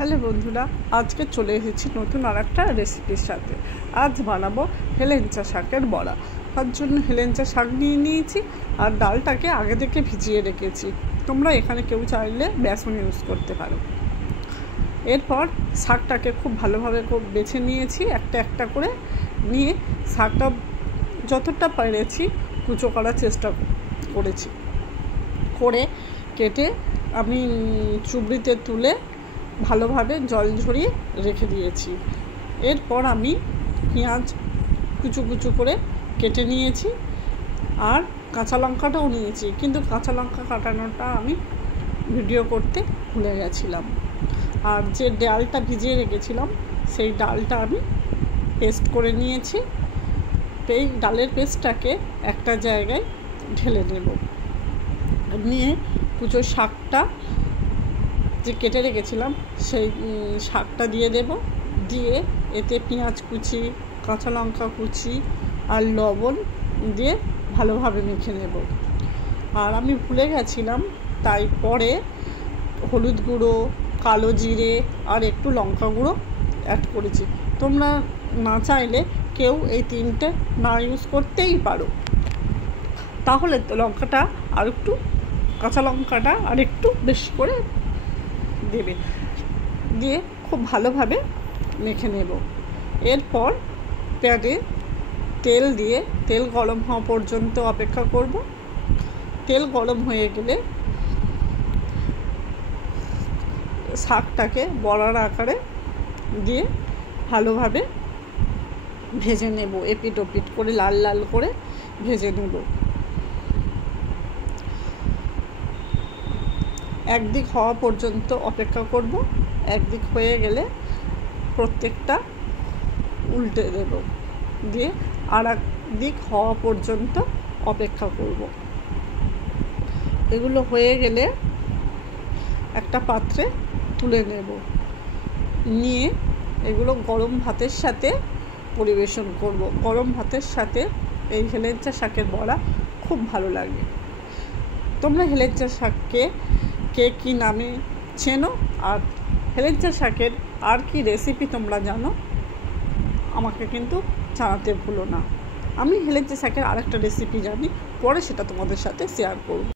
Hello বন্ধুরা, আজকে চলে এসেছি নতুন আর একটা রেসিপির সাথে। আজ বানাবো হেলেঞ্চা শাকের বড়া। তার জন্য হেলেঞ্চা শাক নিয়ে নিয়েছি আর ডালটাকে আগে থেকে ভিজিয়ে রেখেছি। তোমরা এখানে কেউ চাইলে বেসন ইউজ করতে পারো। এরপর শাকটাকে খুব ভালোভাবে বেছে নিয়েছি, একটা একটা করে নিয়ে শাকটা যতটা পেরেছি কুচো করার চেষ্টা করেছি, করে কেটে আমি চুবড়িতে তুলে ভালোভাবে জল ঝরিয়ে রেখে দিয়েছি। এরপর আমি পেঁয়াজ কুচু কুচু করে কেটে নিয়েছি আর কাঁচা লঙ্কাটাও নিয়েছি, কিন্তু কাঁচা লঙ্কা কাটানোটা আমি ভিডিও করতে ভুলে গেছিলাম। আর যে ডালটা ভিজিয়ে রেখেছিলাম সেই ডালটা আমি পেস্ট করে নিয়েছি। এই ডালের পেস্টটাকে একটা জায়গায় ঢেলে নেব, নিয়ে কুচো শাকটা যে কেটে রেখেছিলাম সেই শাকটা দিয়ে দেব, দিয়ে এতে পেঁয়াজ কুচি, কাঁচা লঙ্কা কুচি আর লবণ দিয়ে ভালোভাবে মেখে নেব। আর আমি ভুলে গেছিলাম, তাই পরে হলুদ গুঁড়ো, কালো জিরে আর একটু লঙ্কা গুঁড়ো অ্যাড করেছি। তোমরা না চাইলে কেউ এই তিনটে না ইউজ করতেই পারো, তাহলে তো লঙ্কাটা আর একটু, কাঁচা লঙ্কাটা আর একটু বেশি করে দেবে, দিয়ে খুব ভালোভাবে মেখে নেব। এরপর প্যানে তেল দিয়ে তেল গরম হওয়া পর্যন্ত অপেক্ষা করব। তেল গরম হয়ে গেলে শাকটাকে বড়ার আকারে দিয়ে ভালোভাবে ভেজে নেব, এপিট ওপিট করে লাল লাল করে ভেজে নেব। একদিক হওয়া পর্যন্ত অপেক্ষা করব। একদিক হয়ে গেলে প্রত্যেকটা উল্টে দেব, দিয়ে আর এক দিক হওয়া পর্যন্ত অপেক্ষা করব। এগুলো হয়ে গেলে একটা পাত্রে তুলে নেব, নিয়ে এগুলো গরম ভাতের সাথে পরিবেশন করব। গরম ভাতের সাথে এই হেলেঞ্চা শাকের বড়া খুব ভালো লাগে। তোমরা হেলেঞ্চা শাককে কে কী নামে চেনো, আর হেলেঞ্চা শাকের আর কি রেসিপি তোমরা জানো আমাকে কিন্তু জানাতে ভুলো না। আমি হেলেঞ্চা শাকের আরেকটা রেসিপি জানি, পরে সেটা তোমাদের সাথে শেয়ার করব।